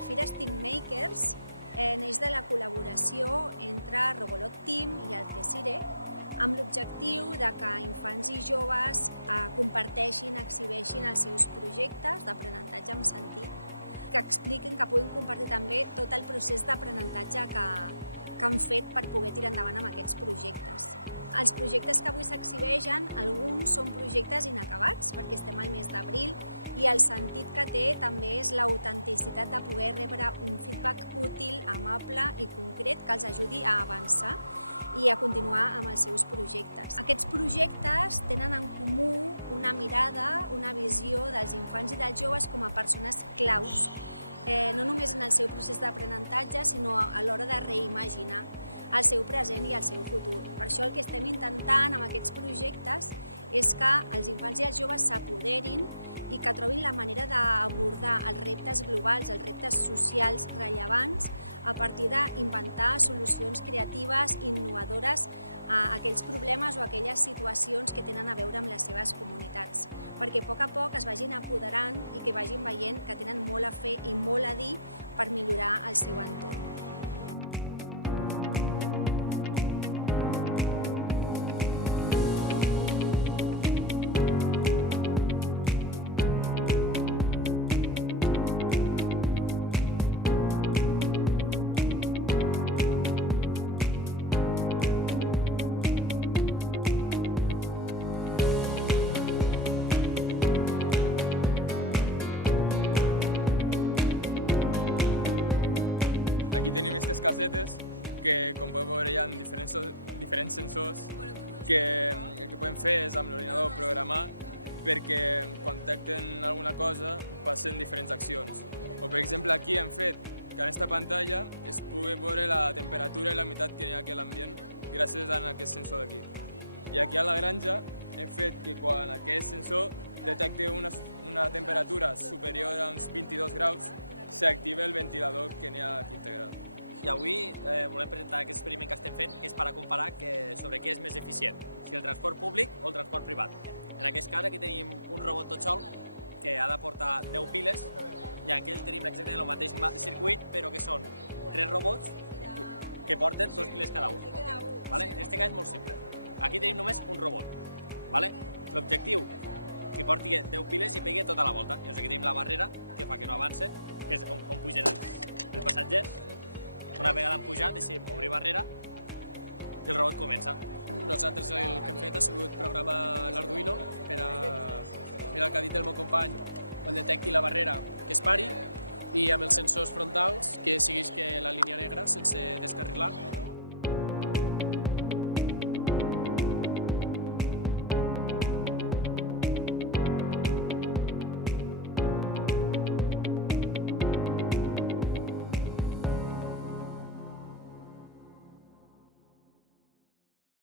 La Fira Steam Makers neix de la col·laboració entre Robolot Team i el CSIRE amb l'objectiu de que infants i joves comparteixin, exhibeixin els seus projectes d'aprenentatge amb sentit, que expliquin, que puguin compartir també tot el procés d'aprenentatge que han fet per poder tirar endavant amb aquests projectes. Els projectes que avui s'exhibeixen, alguns són projectes inacabats, perquè estem al mes d'abril, i el sentit que té també és l'autenticitat de poder rebre un feedback útil, amable i concret que els ajudi a avançar i a continuar amb els seus projectes. Aquests projectes tenen en comú una mirada, una visió dels infants i dels joves com a persones claus, no només en el seu procés d'aprenentatge, sinó a l'hora de reimaginar el seu present i el seu futur. Per això el que estem intentant amb aquests projectes és que els infants i els joves s'apoderin i que trobin la manera d'abordar els reptes globals, els reptes socials rellevants a partir d'inventar solucions creatives i innovadores a aquells problemes o a aquelles situacions que tenen a veure amb les seves comunitats, perquè a poc es vagin apoderant i que vagin veient que tenen molt a fer i molt a dir per millorar el seu entorn. Aquí tenim aquestes casetes que, com podeu veure, hi ha diferents sensors que el que podem fer és amb l'ordinador programar perquè quan detecten alguna cosa passen diferents accions. O, per exemple, aquí hem fet que en aquesta pantalla es pugui veure la temperatura i la humitat que hi ha aquí a l'ambient gràcies a aquest sensor d'aquí. I aquí a la granja hem fet que quan aquest sensor detecti una temperatura superior a uns 22 graus s'activa el ventilador que n'hi ha aquí integrat. I avui volem presentar aquest experiment que estem fent, que és per a comparar sobre què és més eficient, si el transport públic o el transport privat. En aquest cas aquí tenim un robot tot sol que ha de portar 10 piles i aquí tenim exactament el mateix circuit, però que són 3 robots que porten 2 piles cada un. En aquest cas és molt simple. Aquí tenim només un robot. L'objectiu que porti 10 piles i pegui tota la volta. Llavors aquí tenim la barrera que fa que no avance, que és on pugen els passatgers. Una vegada han pujat, deixem obrir barrera i el robot comença. Nosaltres el que hem fet ha sigut programar l'Arduino per al que ha dit el meu company, quan detecti la barrera que es pari, i amb els sensors frontals que segueix la línia negra sense descarrilar